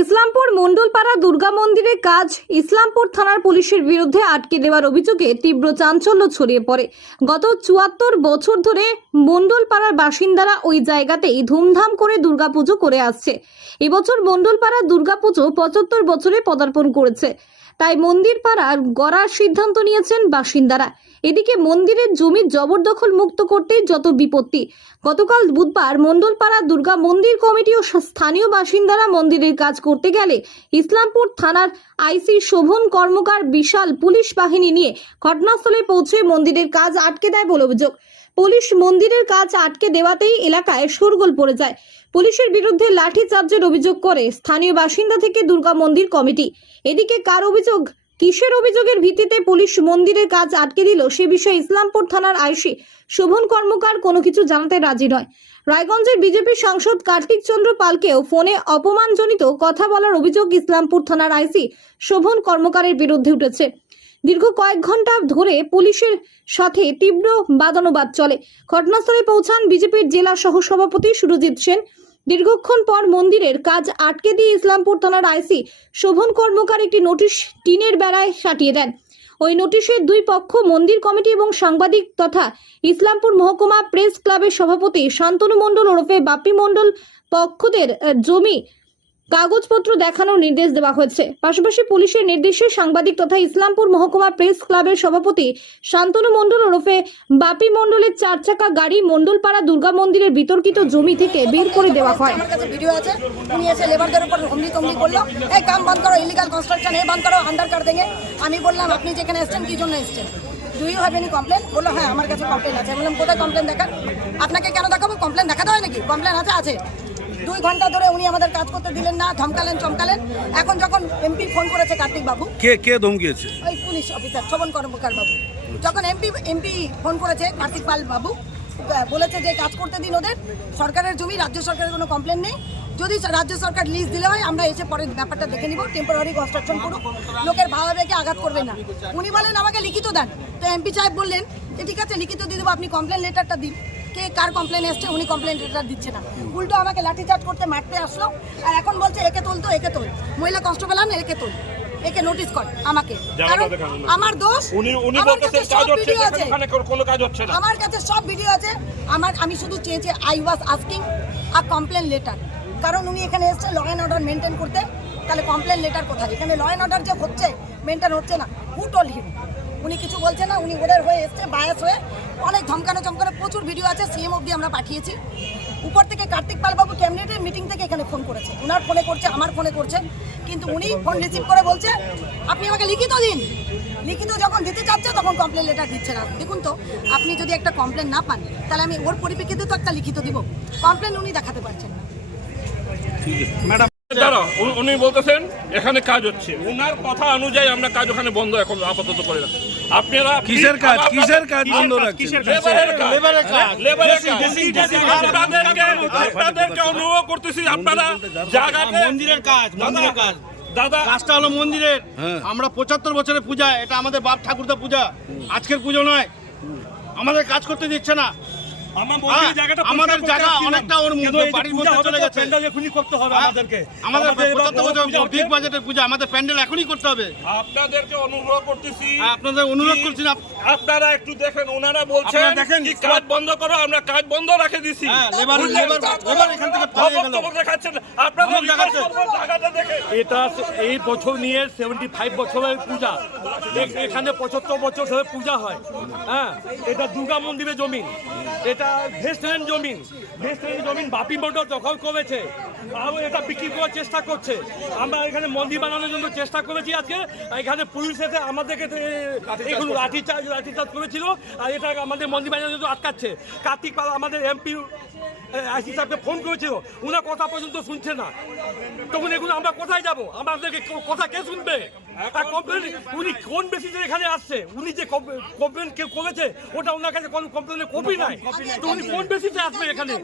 ইসলামপুর মণ্ডলপাড়া দুর্গা মন্দিরের কাজ ইসলামপুর থানার পুলিশের বিরুদ্ধে আটকে দেওয়ার অভিযোগে তীব্র চাঞ্চল্য ছড়িয়ে পড়ে। গত ৭৪ বছর ধরে মণ্ডলপাড়ার বাসিন্দারা ওই জায়গাতেই ধুমধাম করে দুর্গাপুজো করে আসছে। এবছর মণ্ডলপাড়ার দুর্গাপুজো ৭৫ বছরে পদার্পণ করেছে, তাই মন্দির পাড়ার গড়ার সিদ্ধান্ত নিয়েছেন বাসিন্দারা। এদিকে মন্দিরের জমি জবরদখল মুক্ত করতে যত বিপত্তি। গতকাল বুধবার মণ্ডলপাড়া দুর্গা মন্দির কমিটি ও স্থানীয় বাসিন্দারা মন্দিরের কাজ করতে গেলে ইসলামপুর থানার আইসি শোভন কর্মকার বিশাল পুলিশ বাহিনী নিয়ে ঘটনাস্থলে পৌঁছে মন্দিরের কাজ আটকে দেয় বলে অভিযোগ। পুলিশ মন্দিরের কাজ আটকে দেওয়াতেই এলাকায় শোরগোল পড়ে যায়। পুলিশের বিরুদ্ধে লাঠিচার্জের অভিযোগ করে স্থানীয় বাসিন্দা থেকে দুর্গা মন্দির কমিটি। এদিকে কার অভিযোগ, কিসের অভিযোগের ভিত্তিতে পুলিশ মন্দিরের কাজ আটকে দিল সে বিষয়ে ইসলামপুর থানার আইসি শোভন কর্মকার কোনো কিছু জানাতে রাজি নয়। রায়গঞ্জের বিজেপি সাংসদ কার্তিক চন্দ্র পালকেও ফোনে অপমানজনিত কথা বলার অভিযোগ ইসলামপুর থানার আইসি শোভন কর্মকারের বিরুদ্ধে উঠেছে। দীর্ঘ কয়েক ঘন্টা ধরে পুলিশের সাথে তীব্র বাদানুবাদ চলে। ঘটনাস্থলে পৌঁছান বিজেপির জেলা সহসভাপতি সুরজিৎ সেন। দীর্ঘক্ষণ পর মন্দিরের কাজ আটকে দিয়ে ইসলামপুর থানার আইসি শোভন কর্মকার একটি নোটিশ টিনের বেড়ায় সাটিয়ে দেন। ওই নোটিশের দুই পক্ষ মন্দির কমিটি এবং সাংবাদিক তথা ইসলামপুর মহকুমা প্রেস ক্লাবের সভাপতি শান্তনু মণ্ডল ওরফে বাপ্পি মণ্ডল পক্ষদের জমি কাগজপত্র দেখানোর নির্দেশ দেওয়া হয়েছে। পাশাপাশি পুলিশের নির্দেশে সাংবাদিক তথা ইসলামপুর মহকুমা প্রেস ক্লাবের সভাপতি শান্তনু মণ্ডল ওরফে বাপি মণ্ডলের 4 চাকা গাড়ি মণ্ডলপাড়া দুর্গা মন্দিরের বিতর্কিত জমি থেকে বের করে দেওয়া হয়। আমার কাছে ভিডিও আছে, উনি এসে লেবারদের উপর হুমড়ি তুমড়ি করলো, এই কাম বন্ধ করো, ইলিগাল কনস্ট্রাকশন এই বন্ধ করো, আন্ডার কার দেঙ্গে। আমি বললাম আপনি যেখানে এসেছেন কি জন্য এসেছেন, do you have any complain? বললো হ্যাঁ আমার কাছে কমপ্লেন আছে। বললাম কোথায় কমপ্লেন দেখান। আপনাকে কেন দেখাবো? কমপ্লেন দেখাতে হয় নাকি? কমপ্লেন আছে। 2 ঘন্টা ধরে উনি আমাদের কাজ করতে দিলেন না, ধমকালেন চমকালেন। এখন যখন এমপি ফোন করেছে কার্তিক বাবু, কে ধমকিয়েছে? ওই পুলিশ অফিসার শোভন কর্মকার বাবু, যখন এমপি ফোন করেছে কার্তিক পাল বাবু, বলেছে যে কাজ করতে দিন ওদের, সরকারের জমি, রাজ্য সরকারের কোনো কমপ্লেন নেই, যদি রাজ্য সরকার লিজ দিলে হয় আমরা এসে পরে ব্যাপারটা দেখে নিব, টেম্পোরারি কনস্ট্রাকশন করুক, লোকের ভাবাবেগে আঘাত করবেন না। উনি বলেন আমাকে লিখিত দেন। তো এমপি সাহেব বললেন যে ঠিক আছে লিখিত দিয়ে দেবো, আপনি কমপ্লেন লেটারটা দিন। কে কার কমপ্লেন এসছে উনি কমপ্লেন লেটার দিচ্ছে না, উল্টো আমাকে লাঠিচার্জ করতে মারতে আসলো। আর এখন বলছে একে তোল, তো একে তোল, মহিলা কনস্টেবল আন, একে তোল, একে নোটিস কর আমাকে, কারণ আমার দোষ। আমার কাছে সব ভিডিও আছে, আমার কাছে সব ভিডিও আছে। আমি শুধু চেয়েছি I was asking a complain letter, কারণ উনি এখানে এসছে ল অ্যান্ড অর্ডার মেনটেন করতে। তাহলে কমপ্লেন লেটার কোথায়? এখানে ল অ্যান্ড অর্ডার যে হচ্ছে, মেনটেন হচ্ছে না। হু টোল হিম? উনি কিছু বলছে না, উনি ওদের হয়ে এসছে বায়াস হয়ে, অনেক ধমকানো চমকানো প্রচুর ভিডিও আছে, সিএম অবধি আমরা পাঠিয়েছি। উপর থেকে কার্তিক পালবাবু ক্যাবিনেটের মিটিং থেকে এখানে ফোন করেছে, ওনার ফোনে করছে, আমার ফোনে করছে, কিন্তু উনি ফোন রিসিভ করে বলছে আপনি আমাকে লিখিত দিন। লিখিত যখন দিতে চাচ্ছে তখন কমপ্লেন লেটার দিচ্ছে না। দেখুন তো, আপনি যদি একটা কমপ্লেন না পান তাহলে আমি ওর পরিপ্রেক্ষিতে তো একটা লিখিত দিব, কমপ্লেন উনি দেখাতে পারছেন না। ম্যাডাম উনি বলতেছেন এখানে কাজ হচ্ছে, ওনার কথা অনুযায়ী আমরা কাজ ওখানে বন্ধ এখন আপাতত করে রাখছি। আপনারা কিসের কাজ বন্ধ রাখছেন? আপনাদেরকে অনুরোধ করতেছি, আপনারা জায়গাতে মন্দিরের কাজ দাদা, কাজটা হলো মন্দিরের। আমরা 75 বছরের পূজা, এটা আমাদের বাপ ঠাকুরদা পূজা, আজকের পুজো নয়। আমাদের কাজ করতে দিচ্ছে না। আমাদের জায়গা অনেকটা ওর বাড়ির মধ্যে চলে গেছে। প্যান্ডেল এখনই করতে হবে আমাদেরকে, আমাদের 75 বছর বিগ বাজেটের পূজা, আমাদের প্যান্ডেল এখনই করতে হবে। আপনাদেরকে অনুরোধ করতেছি, আপনাদের অনুরোধ করছি আপনারা একটু দেখেন। ওনারা বলছেন কি কাজ বন্ধ করো, আমরা কাজ বন্ধ রেখে দিছি। লেবার এখান থেকে দেখাচ্ছেন আপনাদের জায়গাটা দেখে। এটা এই বছর নিয়ে 75 বছরের পূজা, এখানে 75 বছর ধরে পূজা হয়। হ্যাঁ, এটা দুর্গা মন্দিরের জমিন, এটা ভেস্টল্যান্ড জমিন বাপি মণ্ডল দখল করেছে, আর এটা বিক্রি করার চেষ্টা করছে। আমরা এখানে মন্দির বানানোর জন্য চেষ্টা করেছি। আজকে এখানে পুলিশ এসে আমাদেরকে এখন লাঠিচার্জ করেছিল, আর এটা আমাদের মন্দির বানানোর জন্য আটকাচ্ছে। কার্তিক পাল আমাদের এমপি আইসি সাহেবকে ফোন করেছিল, উনার কথা পর্যন্ত শুনছে না। তখন এগুলো আমরা কোথায় যাবো? আমাদেরকে কথা কে শুনবে? কমপ্লেন উনি কোন বেসিসে এখানে আসছে? উনি যে কমপ্লেন কেউ করেছে ওটা ওনার কাছে কোনো কমপ্লেনের কপি নাই, তো উনি কোন বেসিসে আসবে এখানে?